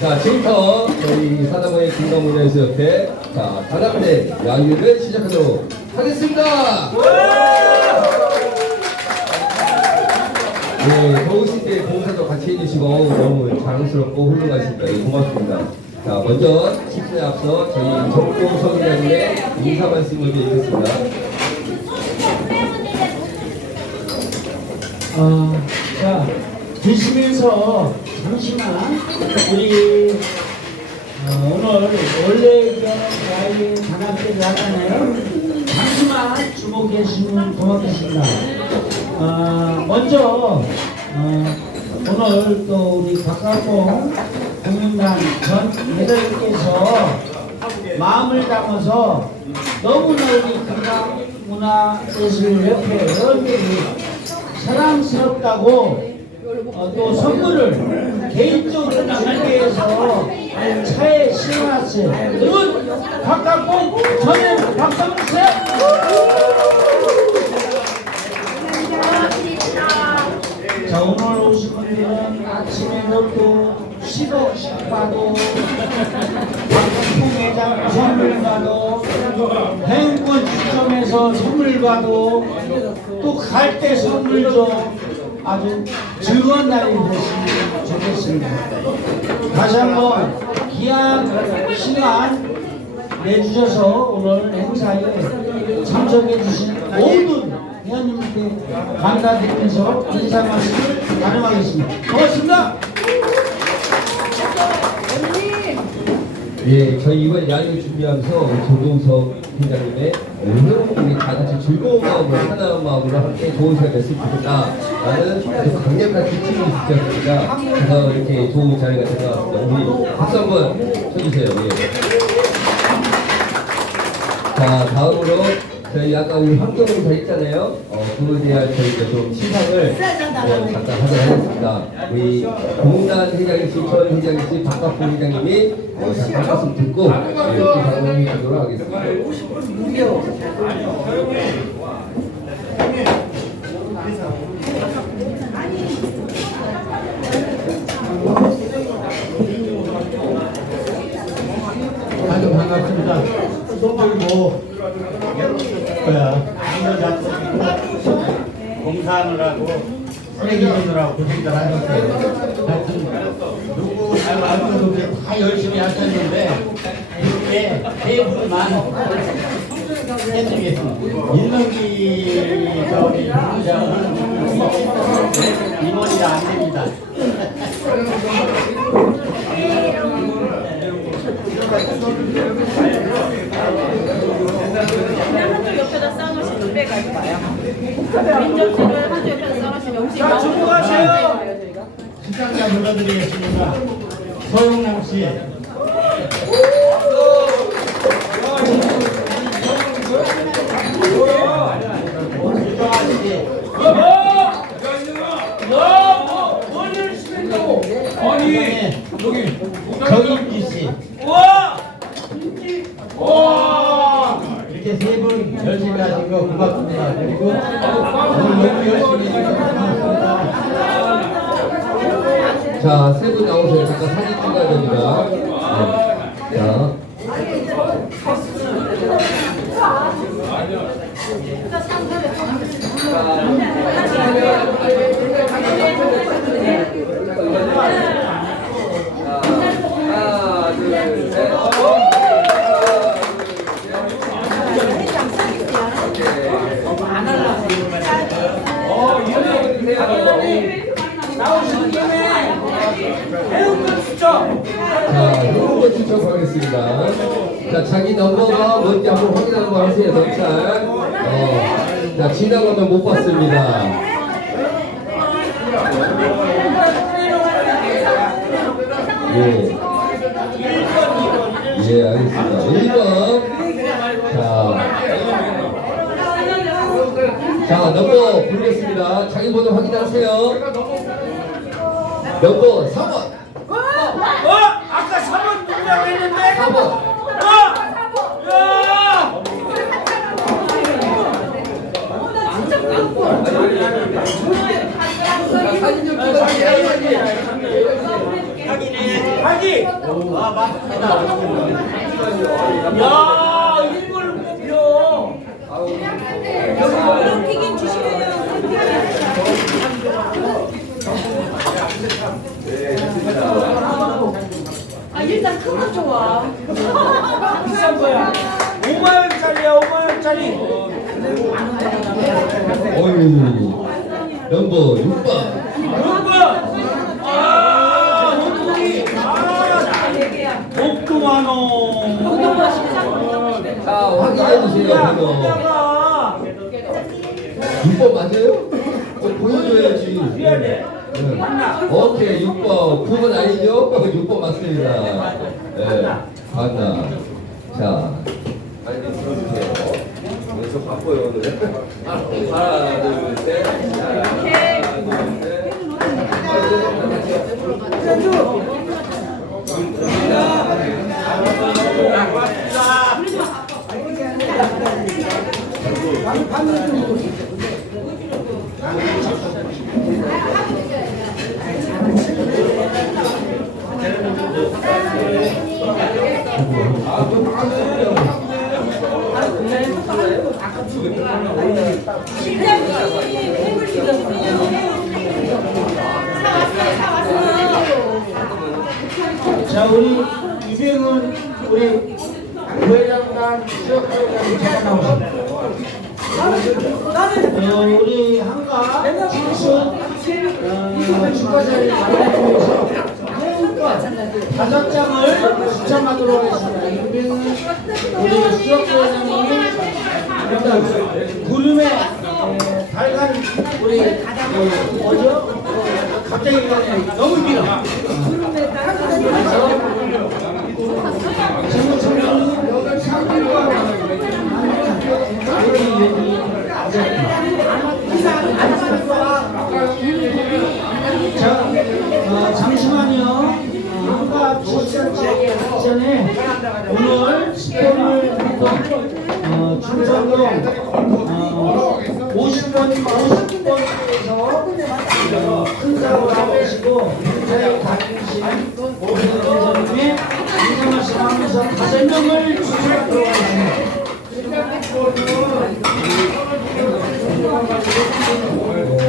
자, 지금부터 저희 사다모의 김동문 연수 옆에 자, 단합대 야유를 시작하도록 하겠습니다. 네, 더우실 때 봉사도 같이 해주시고 너무 자랑스럽고 훌륭하십니다. 예, 고맙습니다. 자, 먼저 식사에 앞서 저희 성의장님의 인사 말씀을 드리겠습니다. 어, 자, 드시면서 잠시만 우리 어, 오늘 원래 야외 단합대를 하잖아요. 잠시만 주목해 주시면 고맙겠습니다. 어, 먼저 어, 오늘 또 우리 박가공 공연단 전 매달께서 마음을 담아서 너무나 우리 건강 문화 예술 협회 여러분들이 사랑스럽다고 어, 또 선물을 개인적으로 준비해서 차에 실어놨어요. 여러분 박강봉 한번 주세요. 자 오늘 오신 분들은 아침에도 시도 식과도 박강봉 회장 선물과도 행운권 지점에서 선물과도 또 갈 때 선물도 아주 즐거운 날이 됐으면 좋겠습니다. 다시 한번 귀한 시간 내주셔서 오늘 행사에 참석해 주신 모든 회원님께 감사드리면서 인사 말씀을 가름하겠습니다. 고맙습니다. 예, 저희 이번 야유 준비하면서 조동석 회장님의 회원님이 다 같이 즐거운 마음으로 하나의 마음으로 함께 좋은 시간 됐으면 좋겠다 라는 아주 강력한 지침이 있었습니다. 그래서 이렇게 좋은 자리가 같습니다. 우리 박수 한번 쳐주세요. 예. 자, 다음으로 저희 아까 우리 환경공사 했잖아요. 어, 그거에 대한 저희가 좀 시상을 어, 잠깐 하도록 하겠습니다. 우리 공단 회장이신 전 회장이신 박박호 회장님이 어, 잠깐 말씀 듣고 이렇게 방문해 주도록 하겠습니다. 아주 반갑습니다. 그리고 뭐야 아무나 공사하느라고 고생들 하셨어요. 하여튼 누구 없이 다 열심히 하셨는데 이렇게 세 분만 해드리겠습니다. 일명기 저기 부장은 임원이라 안 됩니다. 한쪽 옆에다 쌓아놓으시면 빼가 있어요. 민정씨를 한쪽 옆에다 자, 주목하세요. 시청자 불러드리겠습니다. 서용남 씨. 여기 정인기 씨. 와! 와! 이렇게 세 분 거 고맙습니다. 그리고 오늘 너무 열심히 해주셔서. 자, 세 분 나오세요. 잠깐 사진 찍어야 됩니다. 네. 자. 하나, 둘, 셋. 나오신 김에 해운대 추첨 자, 요거 추첨하겠습니다. 자, 자기 넘버가 뭔지 한번 확인 한번 하세요, 경찰. 어, 자, 지나가면 못 받습니다. 예. 예, 알겠습니다. 1번. 자. 자, 넘버 부르겠습니다. 자기 번호 확인하세요. 넘버 3번. 어? 아까 4번 누구라고 했는데? 4번. 어? 야! 사진 좀 찍어주세요. 하기 튀김치. 아 맞습니다. 야, 일본을 뽑혀. 그럼 튀김 주시래요. 아 일단 큰 거 좋아. 비싼 거야. 5만 원짜리야, 5만 원짜리. 어유 넘버 6번. 6번. 아, 목동이. 아, 목동하노. 자 확인해 주세요. 야, 번호. 거기다가 6번 맞아요? 어, 보여줘야지. 네. 오케이 6번 9번 아니죠? 6번 맞습니다. 네, 맞나. 자. 여기서 바꿔요 오늘. 하나, 둘, 셋. 하나, 둘, 셋. 아, 좀 빠져요. 자 우리 이병은 우리 부회장단 수석부회장님 잠깐 나오십니다. 어, 우리 한가 친수 어, 축하자를 마련해서 다섯 장을 추첨하도록 하겠습니다. 우리 수석부회장님이 일단 구름에 어, 달간 우리 어, 뭐죠? 어, 갑자기 너무 길어. 지금 어, 잠시만요 어, 한가 출전 전에 오늘 스포츠부터 어, 충청도 어, 50번 50번에서 큰 사고 나오시고 인사에 다니신 모든 선생님이 인사 말씀하면서 다섯 명을 추천하도록 하겠습니다.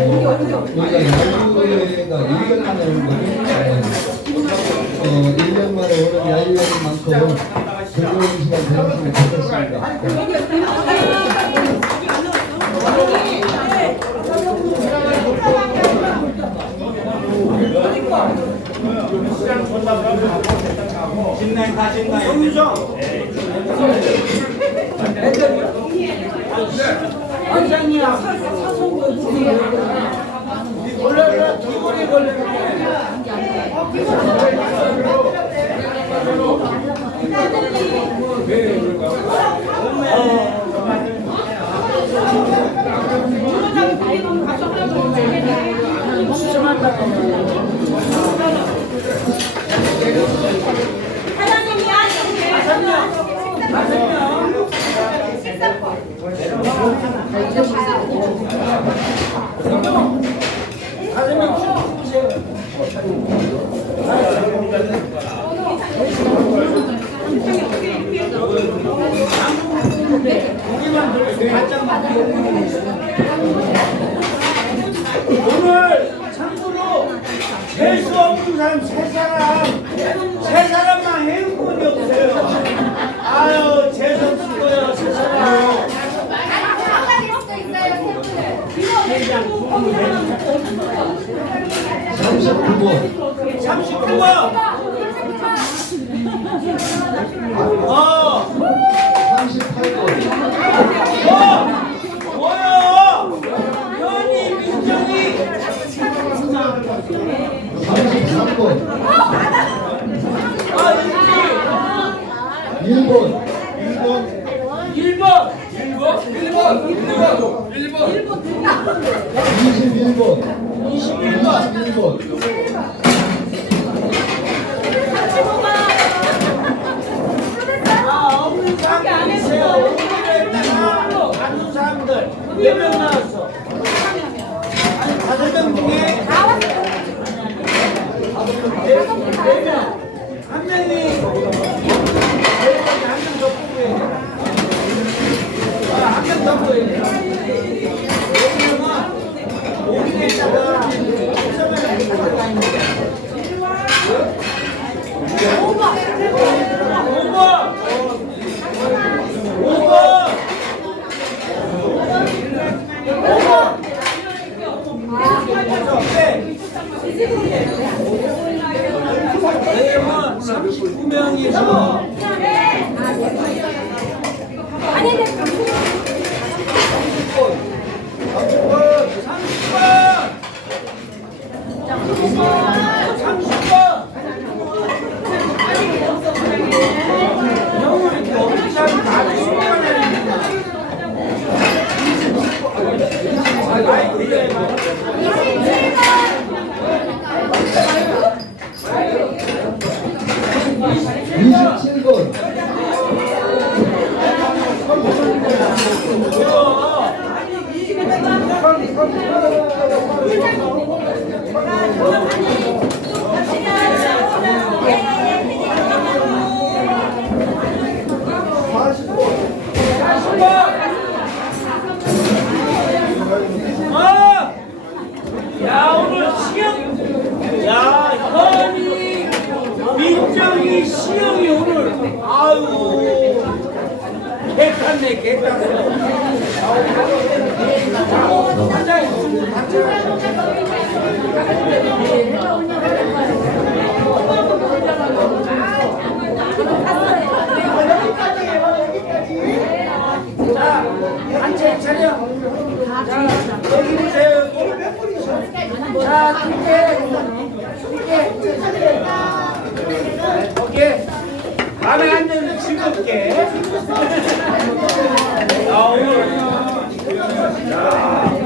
우리가 야유회가 1년 만에 오는 거죠. 어, 1년 만에 오는 야유회만큼 즐거운 시간 되었으면 좋겠습니다. 진나이 다 진나이. 정유정. 원장이야. 원래 기본이 걸렸네. 오늘 참고로 재수 없는 사람 세 사람 세 사람만 해운 분이 없어요. 아유 재수 없을 거예요 세 사람. 39번. 39번. 어. 38번. 어. 뭐야? 현이 민정이 33번. 27번. 아니, 오늘 아유 개탔네 개탔어 자 단체 차려 자 여기 보세요 자 두개 두개 오케이 마음에 안 드는 즐겁게 아 오늘 자,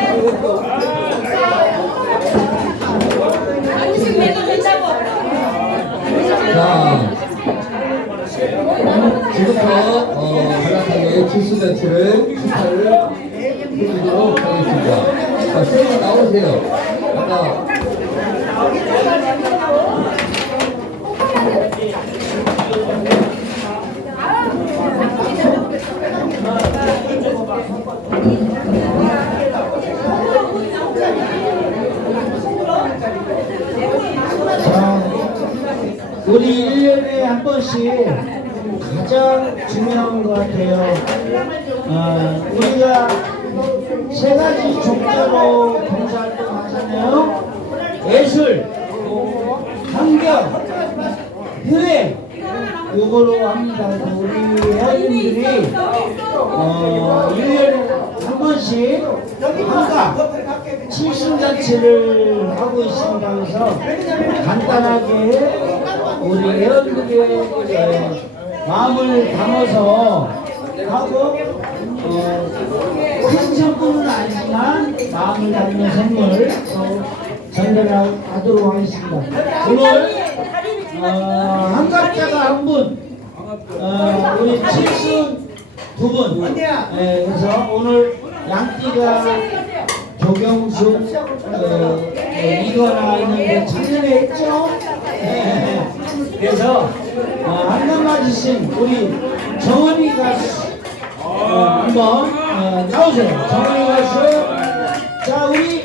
지금부터 어, 한라탕의 기수잔치를 축하를 해드리도록 하겠습니다. 자, 세분 나오세요. 아까 자, 우리 1년에 한 번씩 가장 중요한 것 같아요. 어, 우리가 세 가지 족제로 봉사활동 하잖아요. 예술, 환경, 교회, 요거로 합니다. 우리 회원님들이 어, 1년에 한 번씩 한가 칠순잔치를 하고 있습니다. 그래서 간단하게 우리 회원들의 에, 마음을 담아서 하고 어, 큰 선물은 아니지만 마음을 담는 선물 또 전달하도록 하겠습니다. 오늘 어, 한갑자가 한 분, 어, 우리 칠순 두 분. 예, 그래서 오늘 양띠가 조경수 어, 어, 이거나 있는데 작년에 했죠. 예, 그래서 어, 한남 맞으신 우리 정원이 가수 어, 한번 어, 나오세요. 정원이 가수. 자 우리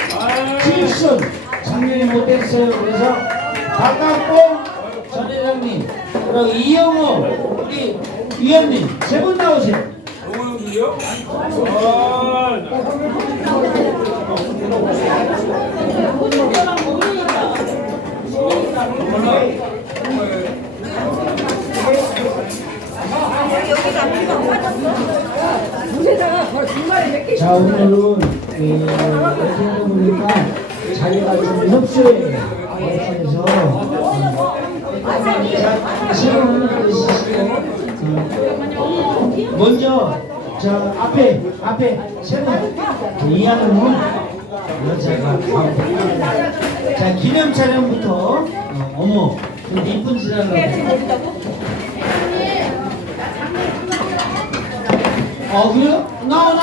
칠순 작년에 못했어요. 그래서 박강봉 전 회장님 그리고 이영호 우리 위원님 세 분 나오세요. 자 오늘은 이 어떻게 보니까 자리가 좀 협소해 그래서 자 지금 계시고 먼저 저 앞에 이하는 여자가 가고 자 기념 촬영부터 어, 어머 그 이쁜 지랄라고 어 그래요? 나와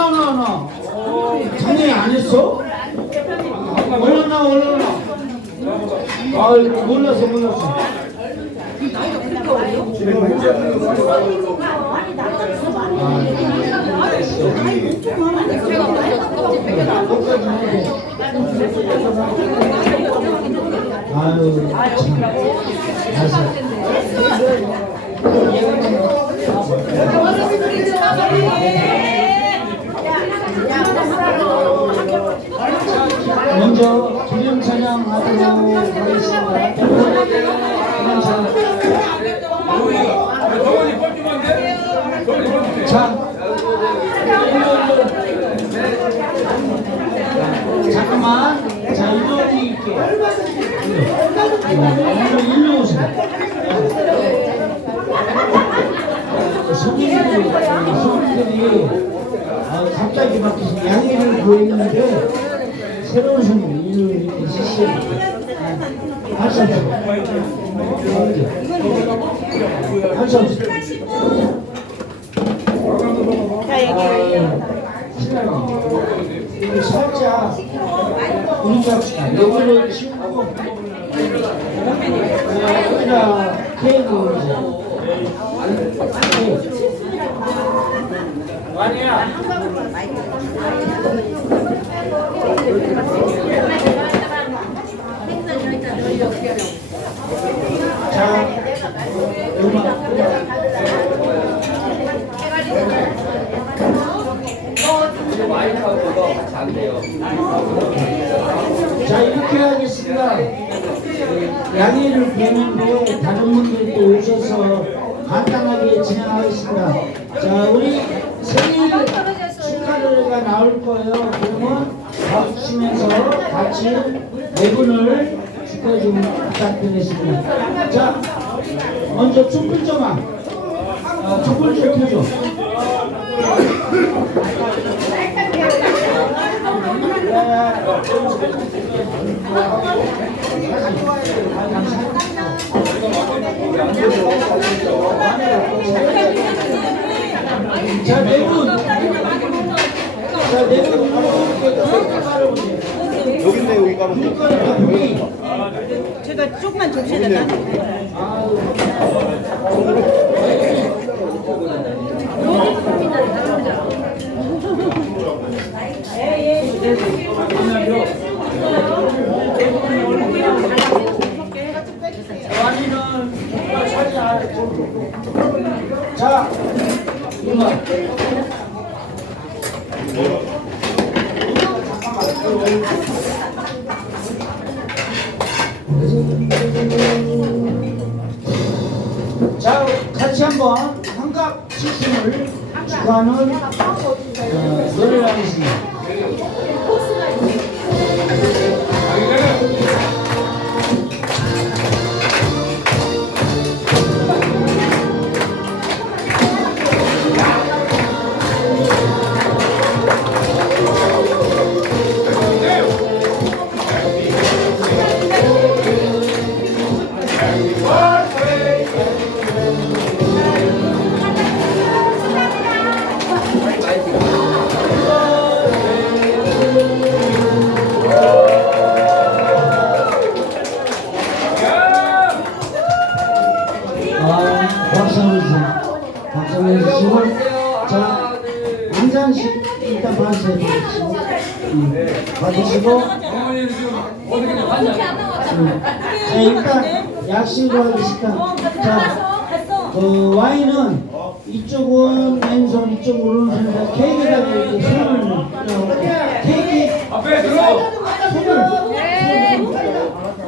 작년에 안 했어? 얼른 나와 아이고 몰랐어 몰랐어. 아유 참 알았어 먼저 기념 찬양 하도록 하겠습니다. 자, 잠깐만. 자, 이동이 있게. 오늘 일로. 손님들이, 손님들이 아, 갑자기 바뀌신 양해를 구했는데 새로운 손님 일로 이렇게 시시해. 할수 없어. 할수 없어. 신랑이 살짝 운동합시다. 여기를 치우고 여기다 케이크 올리세요. 아니야. 자, 이렇게 하겠습니다. 양해를 구했는데 다른 분들도 오셔서 간단하게 진행하겠습니다. 자, 우리 생일 축하노래가 나올 거예요. 그러면 박수 치면서 같이 네 분을 축하해 주면 부탁드리겠습니다. 자, 먼저 촛불 좀만. 어, 촛불 좀 켜줘. 자, 네 분. 자, 네 분. 여기인데, 여기가. 여기. 제가 조금만 접시에 다 한번 환갑 칠순을 축하하는 어, 노래를 하겠습니다. 한 잔씩 일단 받으세요. 음, 받으시고, 음, 자, 일단 약식으로 하겠습니다. 자, 그 와인은 이쪽은 왼손, 이쪽은 오른손이라 케이크에다가 이렇게 손을 넣고, 케이크, 앞에 들어. 손을, 손을,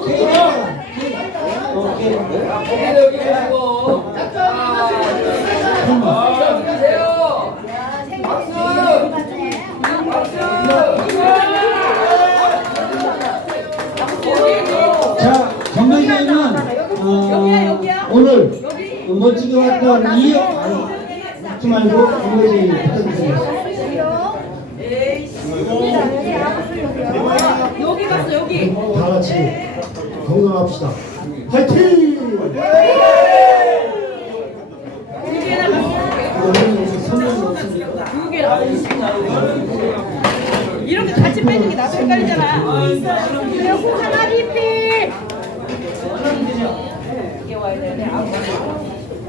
케이크에다가, 오케이. 여기 계시고. 박수 주세요. 박수. 자, 건강에는 어, 오늘 멋지게 왔던 이어 아니, 웃지 말고 건강에 부탁드리겠습니다. 여기 갔어 여기 다 같이 건강합시다. 화이팅! 두 개나 이렇게 같이 빼는 게 나도 헷갈리잖아 그리고 하나 리필 이게 와야 되네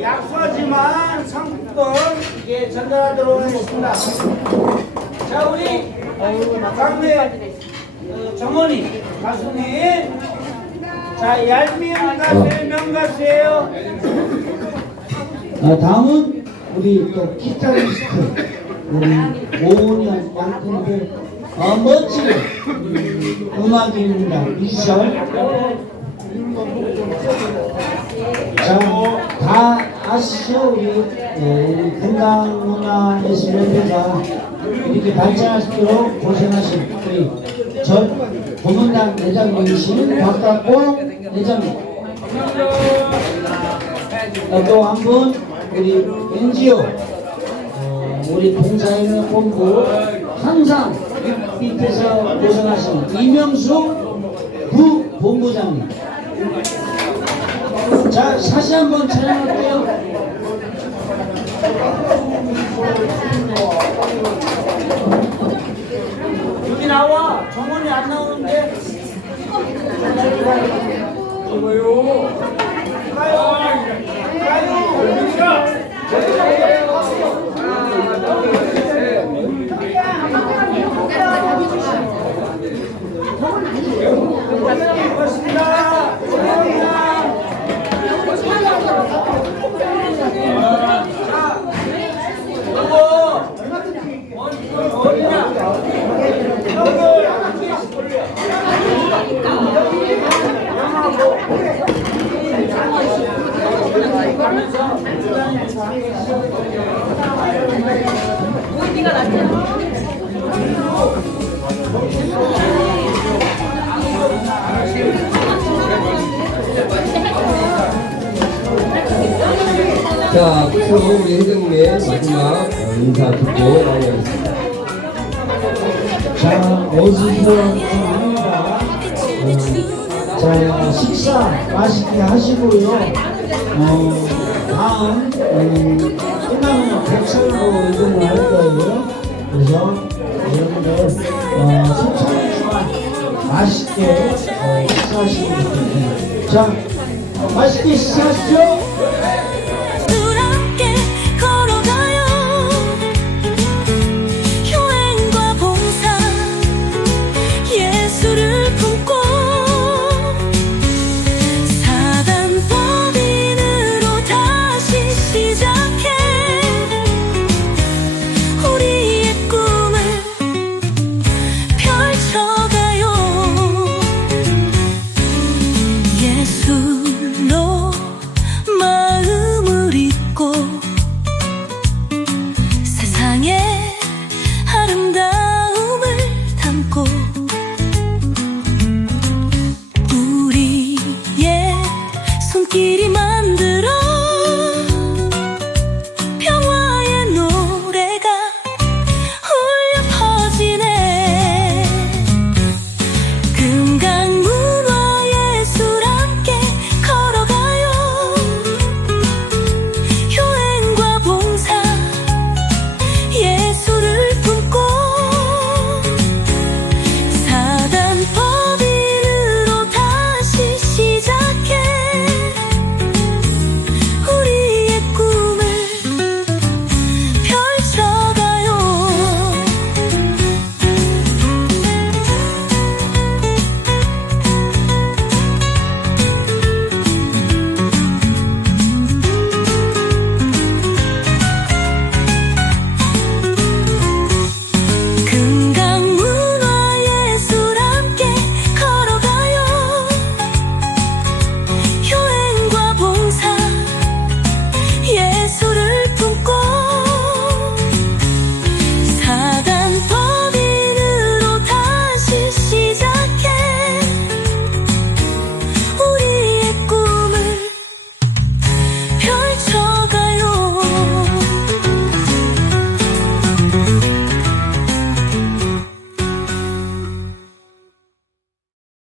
약소하지만 상품권 이게 전달하도록 하겠습니다. 자 우리 강대 어, 정원이 가수님 자 얄미운 가수의 명가수예요. 아, 다음은 우리 또 기타리스트 우리 오은현 양팀들 어, 멋진 음, 음악인입니다. 미션 자, 다 아시죠? 우리, 예, 우리 건강 문화 예술협회가 이렇게 발전할 수 있도록 고생하신 우리 전 고문단 회장님이신 박갑봉 회장님. 어, 또한 분 우리 NGO 어, 우리 봉사인의 본부 항상 밑에서 고생하신 이명수 부본부장님 자 사진 한번 촬영할게요 여기 나와 정원이 안 나오는데. 뭐요? 가요. 가요. 끝으로 우리 회장님의 마지막 어, 인사 듣고 마무리하겠습니다. 자 어디서 합니다 어, 자 식사 맛있게 하시고요. 어, 다음 음, 끝나면 백설로 이동을 할 거예요. 그래서 여러분들 어, 소창이지만 맛있게 어, 식사하시면 좋겠습니다. 자 맛있게 식사하시죠